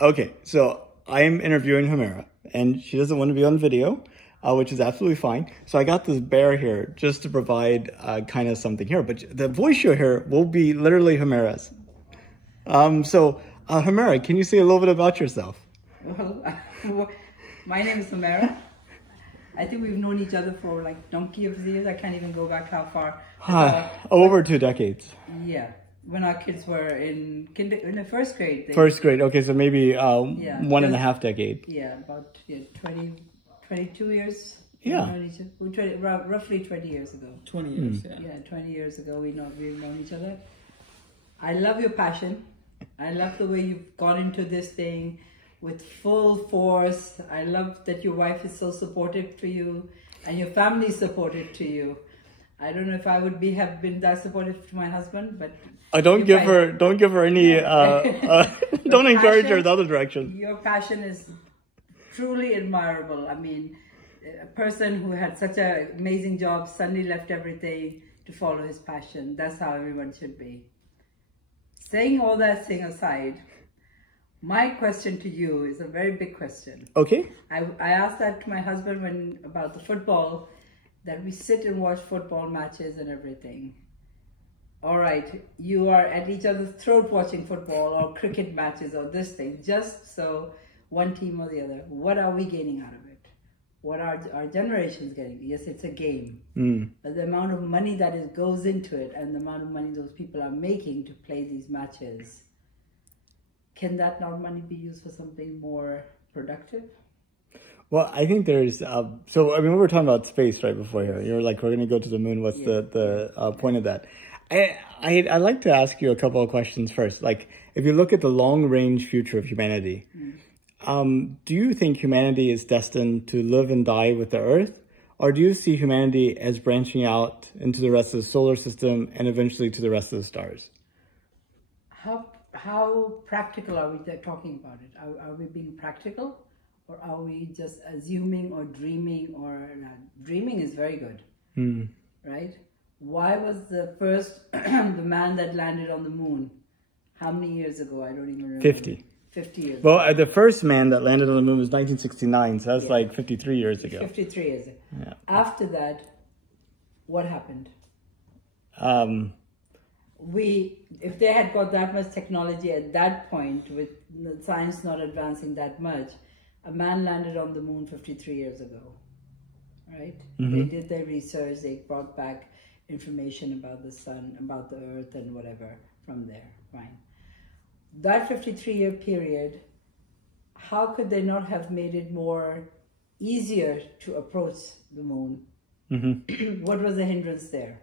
Okay, so I'm interviewing Humera, and she doesn't want to be on video, which is absolutely fine. So I got this bear here just to provide kind of something here. But the voice you hear will be literally Humera's. Humera, can you say a little bit about yourself? Well, my name is Humera. I think we've known each other for like donkey of years. I can't even go back how far. Over 2 decades. Yeah, when our kids were in the first grade. First grade, okay, so maybe 1.5 decade. Yeah, about 22 years. Yeah. Roughly 20 years ago. 20 years, yeah. Yeah, 20 years ago we've known each other. I love your passion. I love the way you've gone into this thing with full force. I love that your wife is so supportive to you and your family is supportive to you. I don't know if I would have been that supportive to my husband, but don't give her any don't encourage her the other direction. Your passion is truly admirable. I mean, a person who had such an amazing job suddenly left everything to follow his passion. That's how everyone should be. Saying all that thing aside, my question to you is a very big question. Okay. I asked that to my husband about the football, that we sit and watch football matches and everything. All right, you are at each other's throat watching football or cricket matches or this thing, just so one team or the other. What are we gaining out of it? What are our generations getting? Yes, it's a game. But the amount of money that goes into it and the amount of money those people are making to play these matches, can that not money be used for something more productive? Well, I think there's, we were talking about space right before here. You're like, we're going to go to the moon. What's the point of that? I'd like to ask you a couple of questions first. Like, if you look at the long-range future of humanity, do you think humanity is destined to live and die with the Earth? Or do you see humanity as branching out into the rest of the solar system and eventually to the rest of the stars? How practical are we talking about it? Are we being practical? Or are we just assuming or dreaming? Dreaming is very good, right? Why was the first, the man that landed on the moon, how many years ago? I don't even remember. 50 years ago. Well, the first man that landed on the moon was 1969, so that's like 53 years ago. 53 years ago. Yeah. After that, what happened? If they had got that much technology at that point, with science not advancing that much, a man landed on the moon 53 years ago, right? They did their research, they brought back information about the sun, about the earth and whatever from there, fine. That 53-year period, how could they not have made it more easier to approach the moon? What was the hindrance there?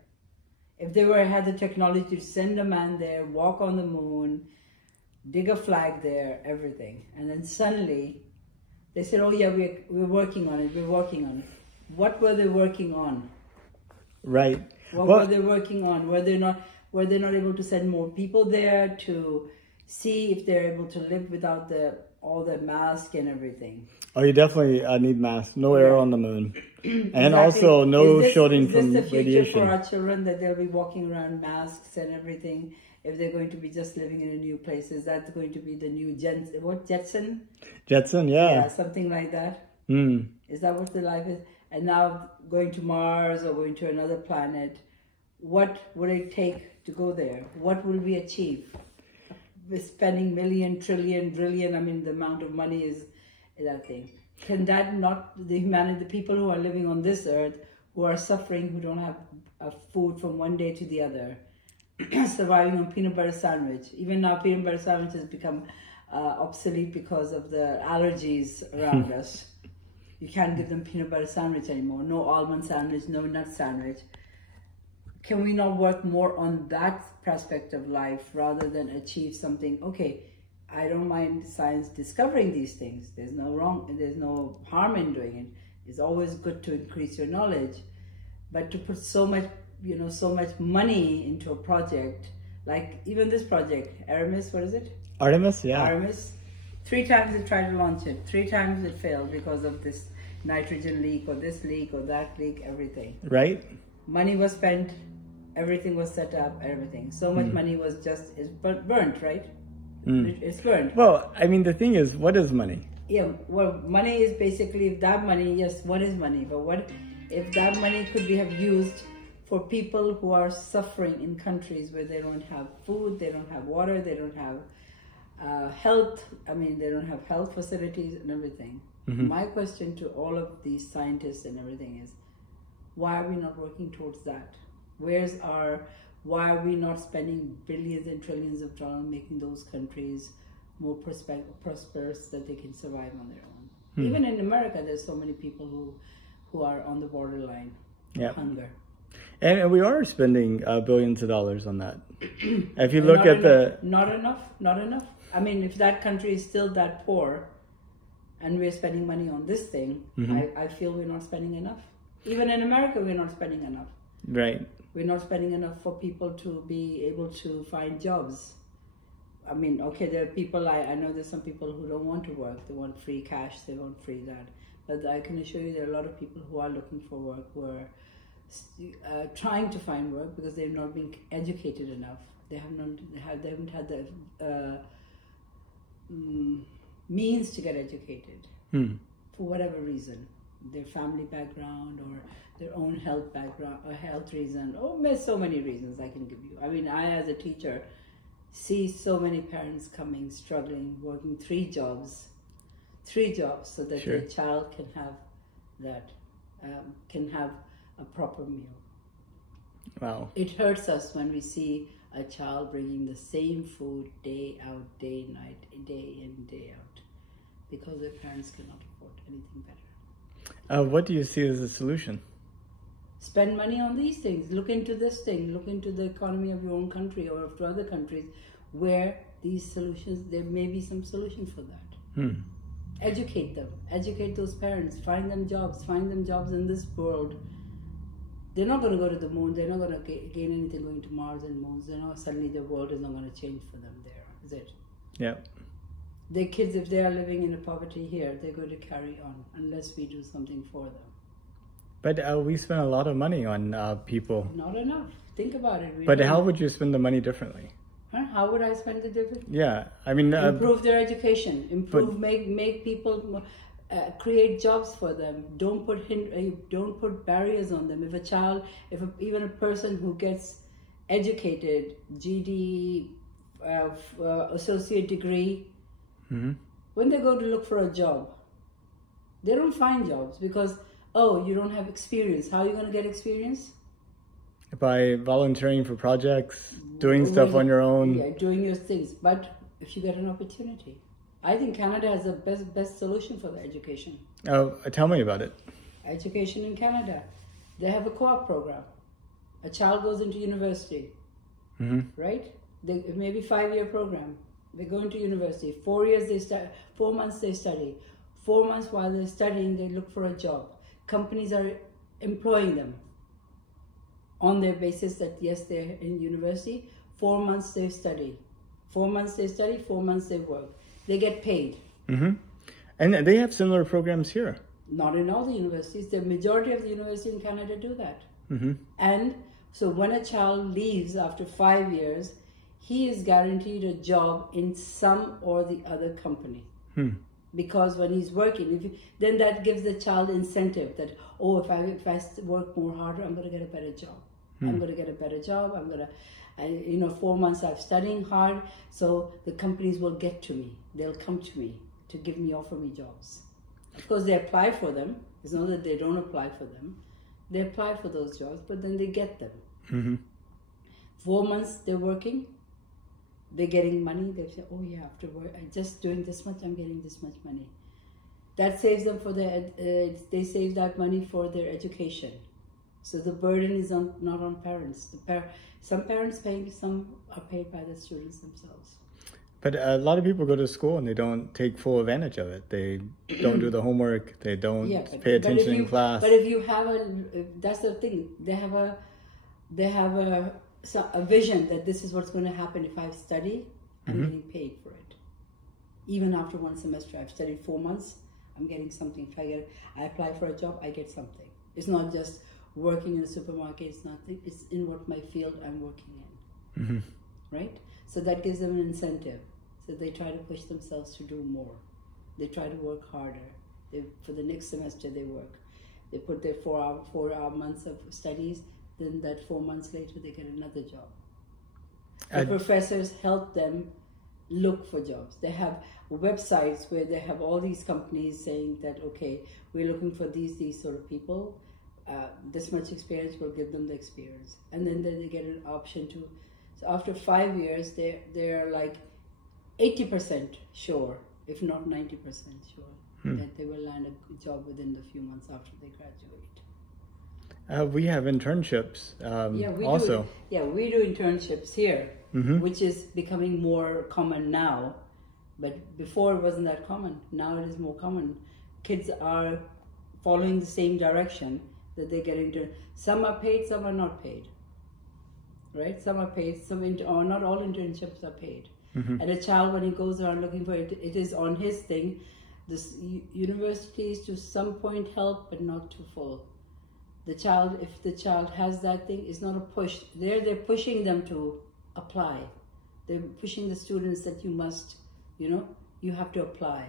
If they had the technology to send a man there, walk on the moon, dig a flag there, everything, and then suddenly they said, oh yeah, we're working on it, we're working on it. What were they working on? Right. What were they working on? Were they not able to send more people there to see if they're able to live without all the mask and everything? Oh, you definitely need masks. No air on the moon. And also no shielding from radiation. Is this the future for our children, that they'll be walking around masks and everything? If they're going to be just living in a new place, is that going to be the new Jetson? Jetson, yeah. Yeah, something like that. Is that what the life is? And now going to Mars or going to another planet, what would it take to go there? What will we achieve? We're spending million, trillion, brillion. I mean, the amount of money is that thing. Can that not, the people who are living on this earth, who are suffering, who don't have food from one day to the other, surviving on peanut butter sandwich. Even now, peanut butter sandwich has become obsolete because of the allergies around us. You can't give them peanut butter sandwich anymore. No almond sandwich, no nut sandwich. Can we not work more on that prospect of life rather than achieve something? Okay, I don't mind science discovering these things. There's no harm in doing it. It's always good to increase your knowledge, but to put so much money into a project, like even this project, Artemis, what is it? Artemis, yeah. Artemis. 3 times they tried to launch it. 3 times it failed because of this nitrogen leak or this leak or that leak, everything. Right. Money was spent, everything was set up, everything. So much money was burnt, right? It's burned. Well, I mean, the thing is, what is money? Yeah, well, money is basically, if that money, yes, what is money? But what if that money could be have used for people who are suffering in countries where they don't have food, they don't have water, they don't have health, they don't have health facilities and everything. My question to all of these scientists and everything is, why are we not working towards that? Why are we not spending billions and trillions of dollars making those countries more prosperous that they can survive on their own? Even in America, there's so many people who are on the borderline of hunger. And we are spending billions of dollars on that. If you look at Not enough. I mean, if that country is still that poor and we're spending money on this thing, I feel we're not spending enough. Even in America, we're not spending enough. Right. We're not spending enough for people to be able to find jobs. I mean, okay, there are people, I know there's some people who don't want to work. They want free cash, they want free that. But I can assure you there are a lot of people who are looking for work, who are trying to find work because they've not been educated enough. They haven't had the means to get educated for whatever reason. Their family background or their own health background or health reason. Oh, there's so many reasons I can give you. I mean, I as a teacher see so many parents coming, struggling, working three jobs so that their child can have that, can have a proper meal. Wow. It hurts us when we see a child bringing the same food day out, day, night, day in, day out, because their parents cannot afford anything better. What do you see as a solution? Spend money on these things. Look into this thing. Look into the economy of your own country or of other countries where these solutions, there may be some solution for that. Educate them. Educate those parents. Find them jobs. Find them jobs in this world. They're not going to go to the moon. They're not going to gain anything going to Mars and moons. Suddenly the world is not going to change for them there, is it? Yeah. Their kids, if they are living in a poverty here, they're going to carry on unless we do something for them. But we spend a lot of money on people. Not enough. Think about it. But how would you spend the money differently? How would I spend the difference? Yeah, I mean... improve their education. Make people... create jobs for them. Don't put barriers on them. Even a person who gets educated, GD, associate degree, when they go to look for a job, they don't find jobs because, you don't have experience. How are you going to get experience? By volunteering for projects, doing stuff on your own. Yeah, doing your things. But if you get an opportunity. I think Canada has the best solution for the education. Tell me about it. Education in Canada. They have a co-op program. A child goes into university, right? It may be 5-year program. They go into university. 4 years they study. 4 months they study. 4 months while they're studying, they look for a job. Companies are employing them on their basis that yes, they're in university. 4 months they study. 4 months they study. 4 months they work. They get paid. And they have similar programs here. Not in all the universities. The majority of the universities in Canada do that. And so when a child leaves after 5 years, he is guaranteed a job in some or the other company. Because when he's working, then that gives the child incentive that, if I work more harder, I'm going to get a better job. I'm going to get a better job. I'm going to... 4 months I'm studying hard, so the companies will get to me. They'll come to me to offer me jobs. Of course, they apply for them. It's not that they don't apply for them. They apply for those jobs, but then they get them. 4 months they're working, they're getting money. They say, after work, I'm just doing this much, I'm getting this much money. That saves them they save that money for their education. So the burden is not on parents. Some parents pay, some are paid by the students themselves. But a lot of people go to school and they don't take full advantage of it. They don't do the homework. They don't pay attention in class. But if you have that's the thing. They have a vision that this is what's going to happen if I study. I'm getting paid for it. Even after one semester, I've studied 4 months. I'm getting something. If I apply for a job, I get something. It's not just working in a supermarket. It's nothing. It's in what my field I'm working in. Right? So that gives them an incentive. So they try to push themselves to do more. They try to work harder. For the next semester they work. They put their 4 months of studies, then that 4 months later they get another job. The professors help them look for jobs. They have websites where they have all these companies saying that, okay, we're looking for these sort of people. This much experience will give them the experience. And then they get an option to, so after 5 years, they're like 80% sure, if not 90% sure, that they will land a job within the few months after they graduate. We have internships also. We do internships here, which is becoming more common now. But before it wasn't that common. Now it is more common. Kids are following the same direction that they get into. Some are paid, some are not paid. Right? Some are paid, or not all internships are paid. And a child, when he goes around looking for it, it is on his thing. This universities to some point help, but not to full. The child, if the child has that thing, it's not a push. They're pushing them to apply. They're pushing the students that you must, you have to apply.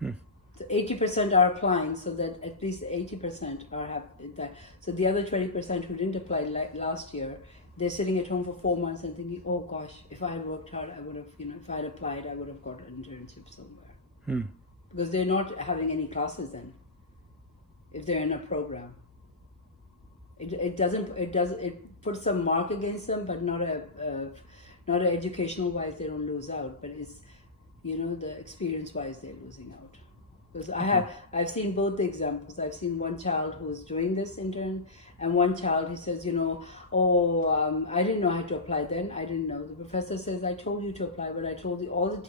So 80% are applying, so that at least 80% are that. So the other 20% who didn't apply like last year, they're sitting at home for 4 months and thinking, oh gosh, if I had worked hard, I would have, if I had applied, I would have got an internship somewhere. Because they're not having any classes then, if they're in a program. It puts some mark against them, but not a educational wise they don't lose out, but it's, the experience wise they're losing out. Because I've seen both the examples. I've seen one child who's doing this intern, and one child, he says, I didn't know I had to apply then. I didn't know. The professor says, I told you to apply, but I told all the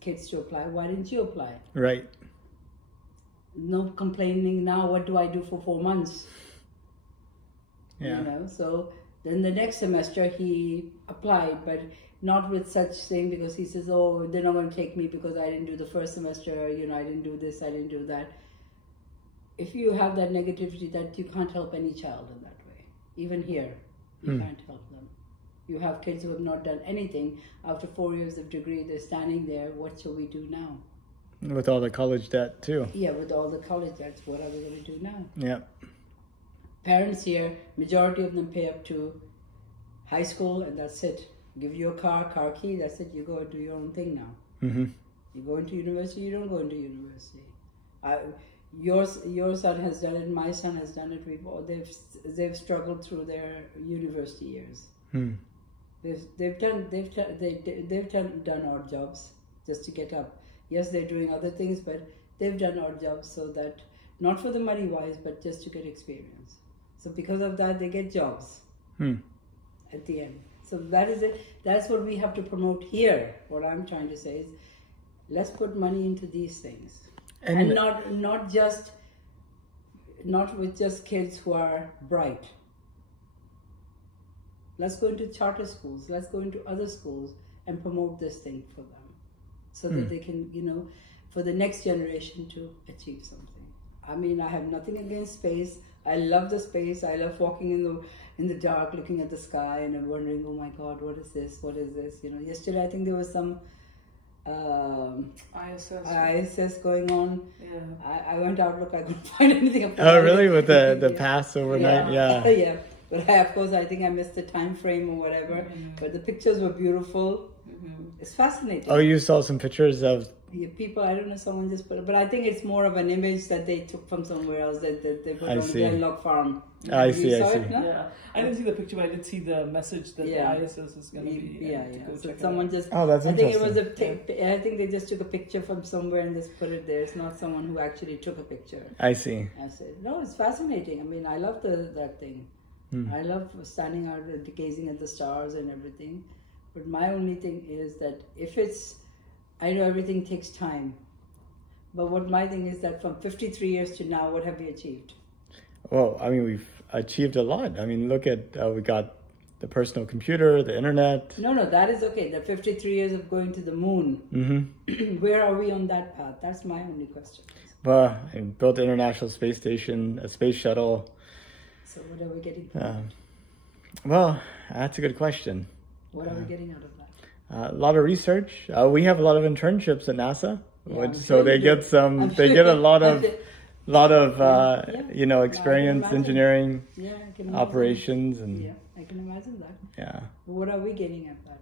kids to apply. Why didn't you apply? Right. No complaining now. What do I do for 4 months? Yeah. So then the next semester he applied, but not with such thing, because he says, oh, they're not going to take me because I didn't do the first semester, I didn't do this, I didn't do that. If you have that negativity, that you can't help any child in that way. Even here, you can't help them. You have kids who have not done anything. After 4 years of degree, they're standing there, what shall we do now? With all the college debt too. Yeah, with all the college debts, what are we going to do now? Yeah. Parents here, majority of them pay up to high school, and that's it. Give you a car key, that's it. You go do your own thing now. You go into university, you don't go into university. Your son has done it, my son has done it. They've struggled through their university years. They've done odd jobs just to get up. Yes, they're doing other things, but they've done odd jobs so that, not for the money wise, but just to get experience. So because of that, they get jobs at the end. So that is it. That's what we have to promote here. What I'm trying to say is, let's put money into these things, and not with just kids who are bright. Let's go into charter schools. Let's go into other schools and promote this thing for them, so that they can, for the next generation to achieve something. I mean, I have nothing against space. I love the space. I love walking in the dark, looking at the sky, and I'm wondering, oh my God, what is this? What is this? Yesterday I think there was some ISS going on. Yeah. I went out, look, I couldn't find anything about it. Oh, really? With the pass overnight? Yeah. Yeah. But of course, I think I missed the time frame or whatever. But the pictures were beautiful. It's fascinating. Oh, you saw some pictures of people? I don't know, someone just put it, but I think it's more of an image that they took from somewhere else that they put on Glenlock Farm. I see. It, no? Yeah, I didn't see the picture, but I did see the message that the ISS is going to be. Yeah. So someone just. Oh, that's interesting. I think I think they just took a picture from somewhere and just put it there. It's not someone who actually took a picture. I see. I said, no, it's fascinating. I mean, I love that thing. I love standing out and gazing at the stars and everything. But my only thing is that I know everything takes time. But what my thing is that from 53 years to now, what have we achieved? Well, I mean, we've achieved a lot. I mean, look at, we got the personal computer, the internet. No, that is okay. The 53 years of going to the moon. Where are we on that path? That's my only question. Well, I built the International Space Station, a space shuttle. So what are we getting? Well, that's a good question. What are we getting out of that? A lot of research. We have a lot of internships at NASA, Yeah, so they get some. They get a lot of, experience, engineering, operations, and yeah, I can imagine that. Yeah. What are we getting at that?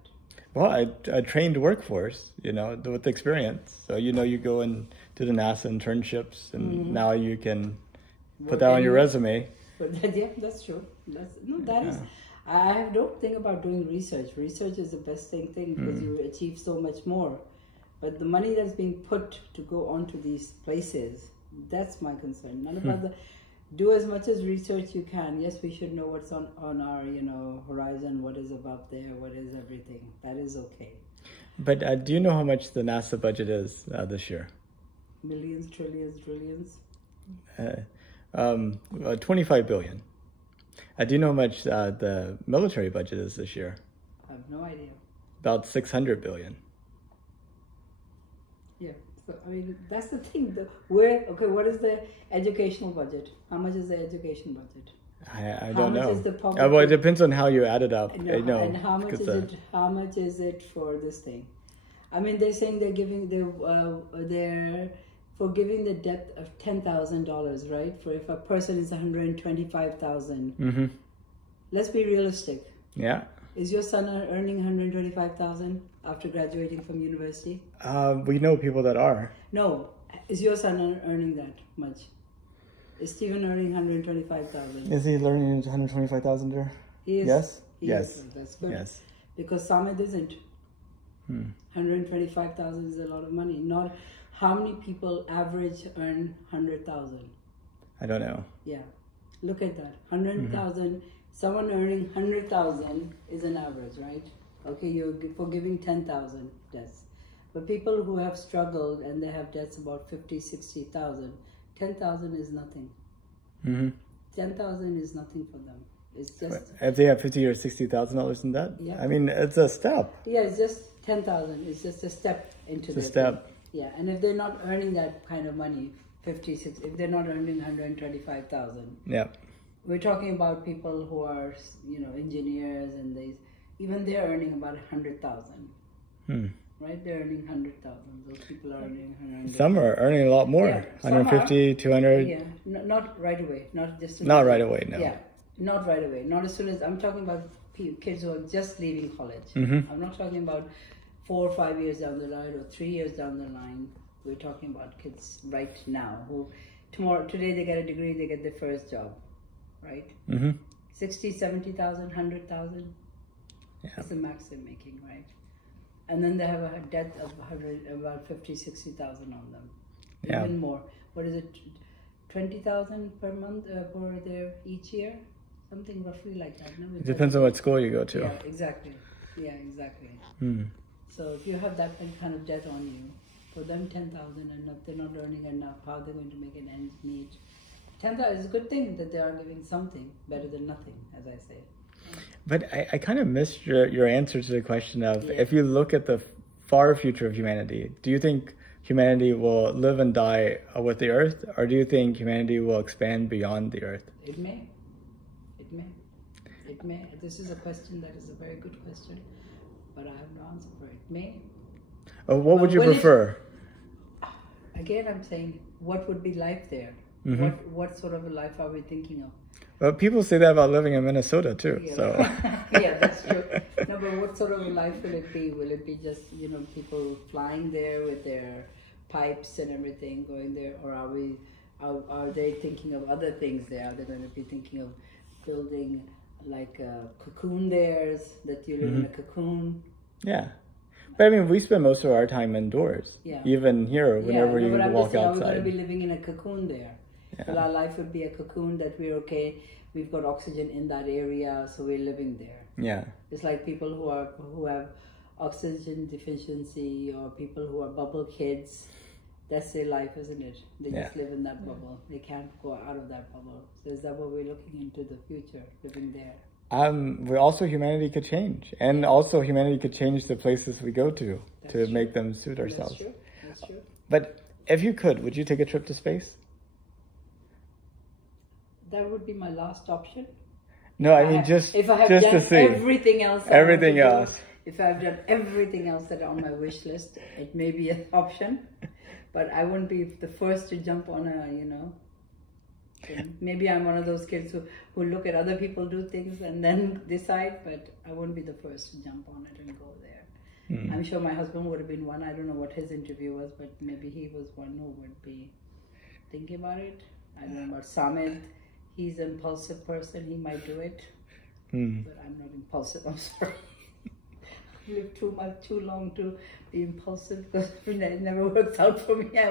Well, a trained workforce, with experience. So you go and do the NASA internships, and now you can put that on your resume. Yeah, that's true. Is. I don't think about doing research. Research is the best thing because you achieve so much more. But the money that's being put to go onto these places, that's my concern. Not about do as much as research you can. Yes, we should know what's on our horizon, what is above there, what is everything. That is okay. But do you know how much the NASA budget is this year? Millions, trillions. 25 billion. Do you know how much the military budget is this year? I have no idea. About 600 billion. Yeah. So, I mean, that's the thing. What is the educational budget? How much is the education budget? I don't know. How much is the public? Well, it depends on how you add it up. And how much is it? How much is it for this thing? I mean, they're saying they're forgiving the debt of $10,000, right? For if a person is 125,000. Mm-hmm. Let's be realistic. Yeah. Is your son earning 125,000 after graduating from university? We know people that are. No. Is your son earning that much? Is Stephen earning 125,000? Is he earning 125,000 there? He is. Yes. Yes. That's good. Yes. Because Samit isn't. 125,000 is a lot of money. Not how many people average earn 100,000? I don't know. Yeah. Look at that. 100,000. Someone earning 100,000 is an average, right? Okay, you're forgiving 10,000 debts. But people who have struggled and they have debts about 50, 60,000, 10,000 is nothing. 10,000 is nothing for them. It's just... If they have 50 or $60,000 in debt? Yeah. I mean, it's a step. Yeah, it's just 10,000. It's just a step into the step. Thing. Yeah, and if they're not earning that kind of money, 50, 60, if they're not earning 125,000, yeah, we're talking about people who are, engineers, and even they're earning about 100,000. Right? They're earning 100,000. Those people are earning 100,000. Some are earning a lot more. Yeah, 150, 200. Yeah, not right away. Not just. Not right away. No. Yeah, not right away. Not as soon as I'm talking about kids who are just leaving college. I'm not talking about 4 or 5 years down the line or 3 years down the line. We're talking about kids right now who today they get a degree, they get their first job, right? 60, 70,000, 100,000. Yeah. That's the max they're making, right? And then they have a debt of about 50, 60,000 on them. Yeah. Even more. What is it? 20,000 per month for their each year? Something roughly like that. No? It depends on what school you go to. Yeah, exactly. So if you have that kind of debt on you, for them 10,000 and they're not earning enough, how are they going to make an ends meet? 10,000 is a good thing that they are giving something better than nothing, as I say. But I kind of missed your answer to the question of if you look at the far future of humanity, do you think humanity will live and die with the earth, or do you think humanity will expand beyond the earth? It may. This is a question that is a very good question, but I have no answer for it. It may. What would you prefer? Again, I'm saying, what would be life there? What sort of a life are we thinking of? Well, people say that about living in Minnesota too. Yeah, so yeah, that's true. No, but what sort of a life will it be? Will it be just people flying there with their pipes and everything going there, or are they thinking of other things there? Are they going to be thinking of building like a cocoon there, that you live in a cocoon? Yeah. But I mean, we spend most of our time indoors. Yeah. Even here, whenever you walk outside. We're going to be living in a cocoon there. Yeah. Well, our life would be a cocoon that we're okay. We've got oxygen in that area, so we're living there. Yeah. It's like people who have oxygen deficiency, or people who are bubble kids. That's their life, isn't it? They just live in that bubble. They can't go out of that bubble. So is that what we're looking into the future, living there? Humanity could change, and also humanity could change the places we go to make them suit ourselves. That's true. But if you could, would you take a trip to space? That would be my last option. No, I mean just if I have just done to see everything else. Everything else. If I've done everything else that on my wish list, it may be an option, but I wouldn't be the first to jump on a, thing. Maybe I'm one of those kids who look at other people do things and then decide, but I wouldn't be the first to jump on it and go there. I'm sure my husband would have been one. I don't know what his interview was, but maybe he was one who would be thinking about it. I don't know about Samit. He's an impulsive person. He might do it, but I'm not impulsive. I'm sorry. I've lived too long to be impulsive because it never works out for me. I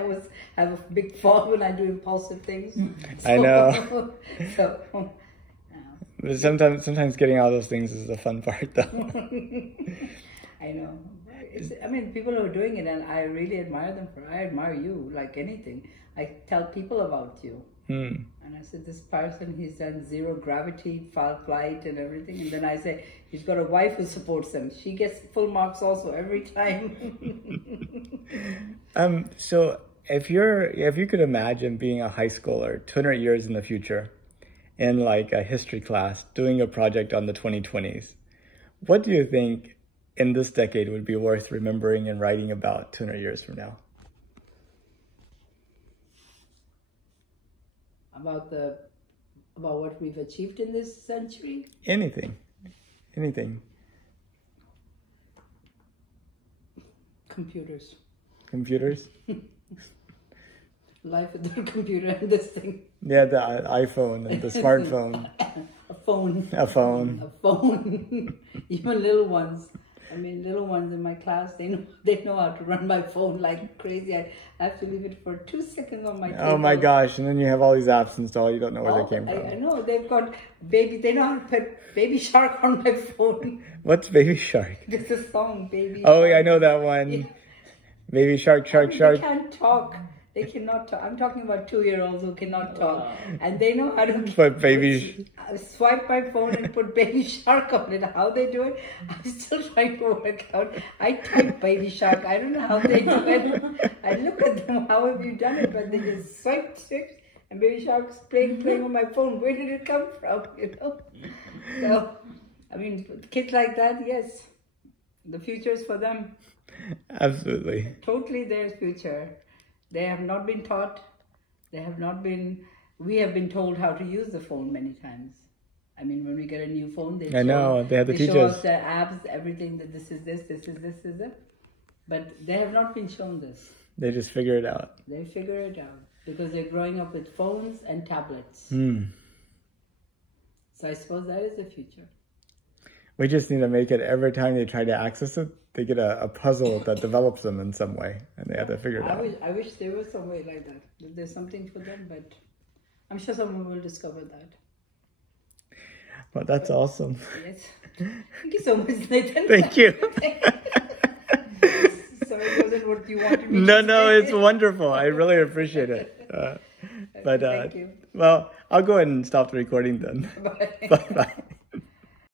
have a big fall when I do impulsive things. So, I know. So, but sometimes getting all those things is the fun part, though. I know. People who are doing it, and I really admire them for. I admire you like anything. I tell people about you. And I said, this person, he's done zero gravity, flight and everything. And then I say, he's got a wife who supports him. She gets full marks also every time. So if you could imagine being a high schooler 200 years in the future in like a history class, doing a project on the 2020s, what do you think in this decade would be worth remembering and writing about 200 years from now? About what we've achieved in this century? Anything. Computers. Life with the computer and this thing. Yeah, the iPhone and the smartphone. A phone. Even little ones. Little ones in my class, they know how to run my phone like crazy. I have to leave it for 2 seconds on my table. Oh my gosh, and then you have all these apps installed, you don't know where they came from. I know, they've got they know how to put Baby Shark on my phone. What's Baby Shark? It's a song, Baby Oh yeah, I know that one. Yeah. Baby Shark. They can't talk. They cannot talk. I'm talking about 2-year-olds who cannot talk. And they know how to swipe my phone and put Baby Shark on it. How they do it, I'm still trying to work out. I type Baby Shark. I don't know how they do it. I look at them, how have you done it? But they just swipe, and Baby Shark's playing on my phone. Where did it come from, So, kids like that, yes. The future is for them. Absolutely. Totally their future. They have not been taught. We have been told how to use the phone many times. When we get a new phone, they have to teach us. Show us the apps, everything, that this is this is it. But they have not been shown this. They just figure it out. They figure it out because they're growing up with phones and tablets. So I suppose that is the future. We just need to make it every time they try to access it, they get a puzzle that develops them in some way, and they have to figure it out. I wish there was some way like that. There's something for them, but I'm sure someone will discover that. Well, that's awesome. Yes. Thank you so much, Nathan. Thank you. So it wasn't what you wanted me to say. No, it's wonderful. I really appreciate it. Thank you. Well, I'll go ahead and stop the recording then. Bye. Bye-bye.